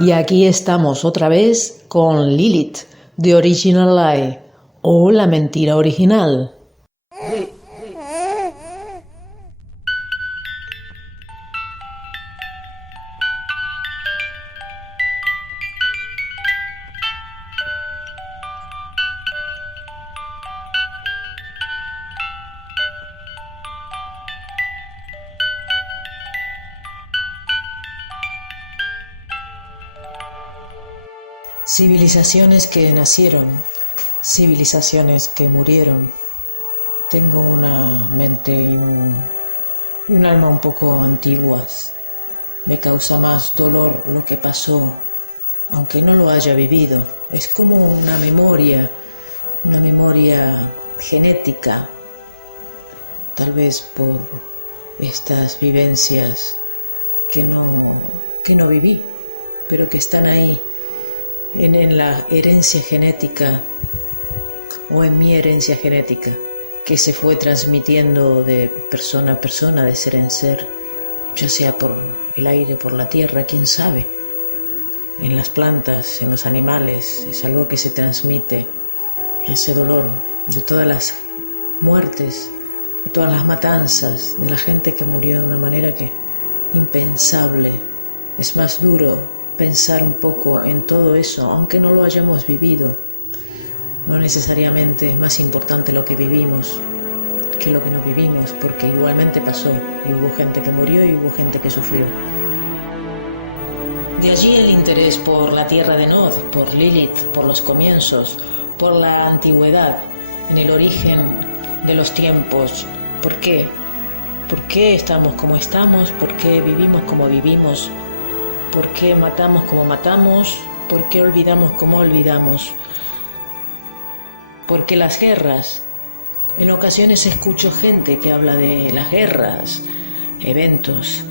Y aquí estamos otra vez con Lilith, The Original Lie, o La Mentira Original. Civilizaciones que nacieron, civilizaciones que murieron. Tengo una mente y un alma un poco antiguas. Me causa más dolor lo que pasó, aunque no lo haya vivido. Es como una memoria genética, tal vez por estas vivencias que no viví, pero que están ahí. En la herencia genética o en mi herencia genética que se fue transmitiendo de persona a persona, de ser en ser, ya sea por el aire, por la tierra, quién sabe, en las plantas, en los animales, es algo que se transmite. Ese dolor de todas las muertes, de todas las matanzas, de la gente que murió de una manera que impensable. Es más duro pensar un poco en todo eso, aunque no lo hayamos vivido. No necesariamente es más importante lo que vivimos que lo que no vivimos, porque igualmente pasó y hubo gente que murió y hubo gente que sufrió. De allí el interés por la tierra de Nod, por Lilith, por los comienzos, por la antigüedad, en el origen de los tiempos. ¿Por qué? ¿Por qué estamos como estamos? ¿Por qué vivimos como vivimos? ¿Por qué matamos como matamos? ¿Por qué olvidamos como olvidamos? ¿Por qué las guerras? En ocasiones escucho gente que habla de las guerras, eventos,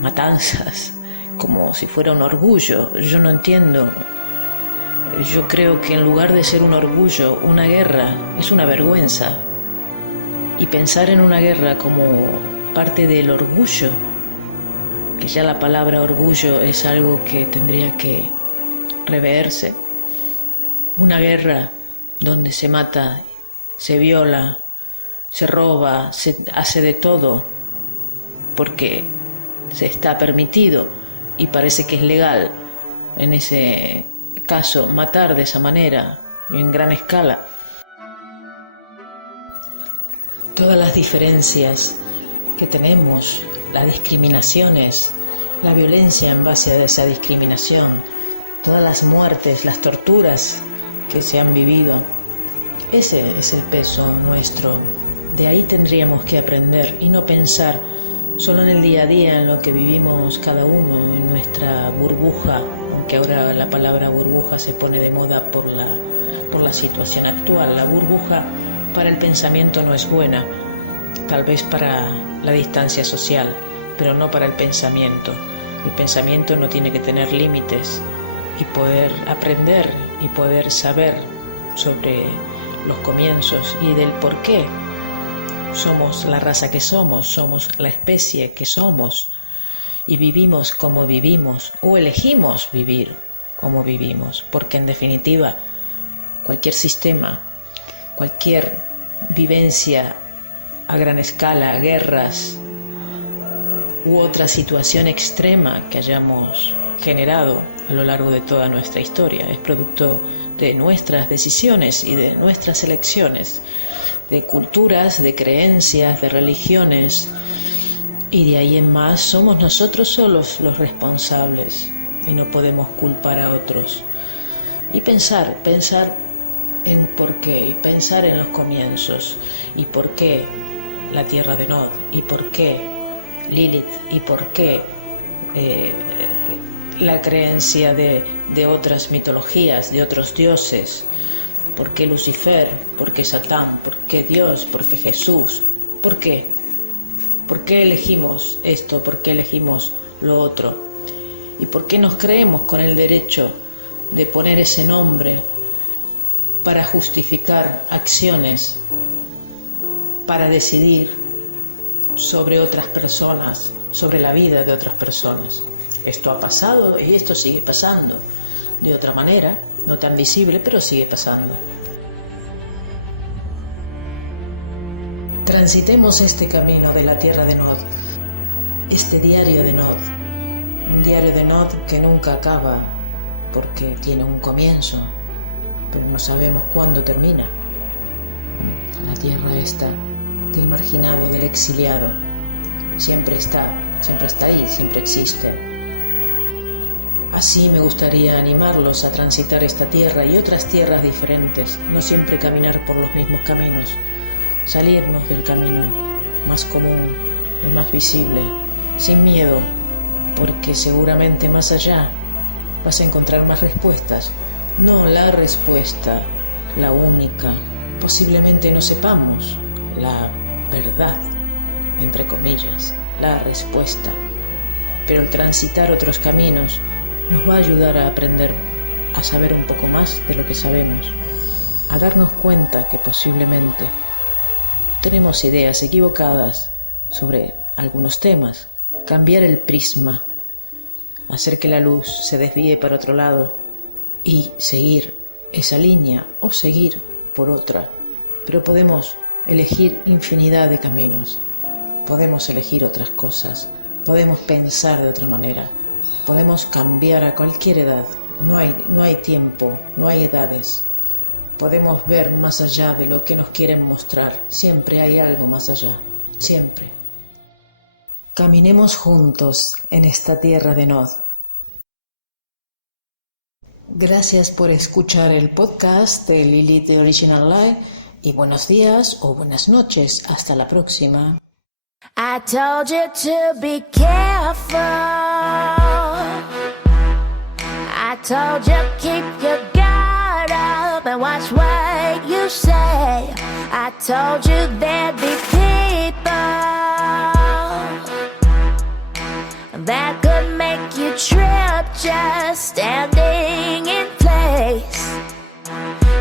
matanzas, como si fuera un orgullo. Yo no entiendo. Yo creo que en lugar de ser un orgullo, una guerra es una vergüenza. Y pensar en una guerra como parte del orgullo, que ya la palabra orgullo es algo que tendría que reverse. Una guerra donde se mata, se viola, se roba, se hace de todo, porque se está permitido y parece que es legal, en ese caso, matar de esa manera y en gran escala. Todas las diferencias que tenemos, las discriminaciones, la violencia en base a esa discriminación, todas las muertes, las torturas que se han vivido, ese es el peso nuestro. De ahí tendríamos que aprender y no pensar solo en el día a día, en lo que vivimos cada uno, en nuestra burbuja, aunque ahora la palabra burbuja se pone de moda por la situación actual. La burbuja para el pensamiento no es buena, tal vez para la distancia social, pero no para el pensamiento. El pensamiento no tiene que tener límites y poder aprender y poder saber sobre los comienzos y del por qué somos la raza que somos la especie que somos y vivimos como vivimos o elegimos vivir como vivimos, porque en definitiva cualquier sistema, cualquier vivencia a gran escala, guerras u otra situación extrema que hayamos generado a lo largo de toda nuestra historia es producto de nuestras decisiones y de nuestras elecciones, de culturas, de creencias, de religiones, y de ahí en más somos nosotros solos los responsables y no podemos culpar a otros. Y pensar en por qué, y pensar en los comienzos, y por qué la tierra de Nod, y por qué Lilith, y por qué la creencia de otras mitologías, de otros dioses, por qué Lucifer, por qué Satán, por qué Dios, por qué Jesús, por qué elegimos esto, por qué elegimos lo otro, y por qué nos creemos con el derecho de poner ese nombre para justificar acciones, para decidir sobre otras personas, sobre la vida de otras personas. Esto ha pasado y esto sigue pasando. De otra manera, no tan visible, pero sigue pasando. Transitemos este camino de la tierra de Nod, este diario de Nod, un diario de Nod que nunca acaba porque tiene un comienzo, pero no sabemos cuándo termina. La tierra esta del marginado, del exiliado, siempre está ahí, siempre existe. Así me gustaría animarlos a transitar esta tierra y otras tierras diferentes, no siempre caminar por los mismos caminos, salirnos del camino más común, el más visible, sin miedo, porque seguramente más allá vas a encontrar más respuestas, no la respuesta, la única. Posiblemente no sepamos la verdad, entre comillas, la respuesta, pero el transitar otros caminos nos va a ayudar a aprender a saber un poco más de lo que sabemos, a darnos cuenta que posiblemente tenemos ideas equivocadas sobre algunos temas, cambiar el prisma, hacer que la luz se desvíe para otro lado y seguir esa línea o seguir por otra, pero podemos elegir infinidad de caminos, podemos elegir otras cosas, podemos pensar de otra manera, podemos cambiar a cualquier edad, no hay tiempo, no hay edades, podemos ver más allá de lo que nos quieren mostrar, siempre hay algo más allá, siempre. Caminemos juntos en esta tierra de Nod. Gracias por escuchar el podcast de Lilith The Original Life y buenos días o buenas noches. Hasta la próxima. I told you to be careful. I told you keep your guard up and watch what you say. I told you there'd be people that could make you trip just standing in place.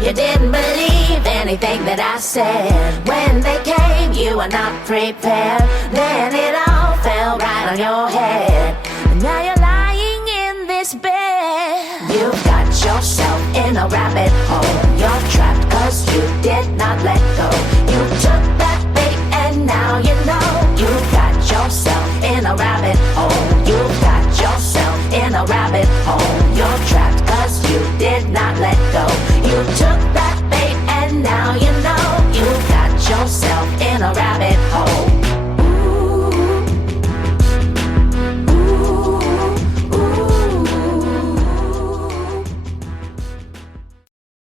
You didn't believe anything that I said. When they came, you were not prepared. Then it all fell right on your head. And now you're lying in this bed. You got yourself in a rabbit hole. You're trapped 'cause you did not let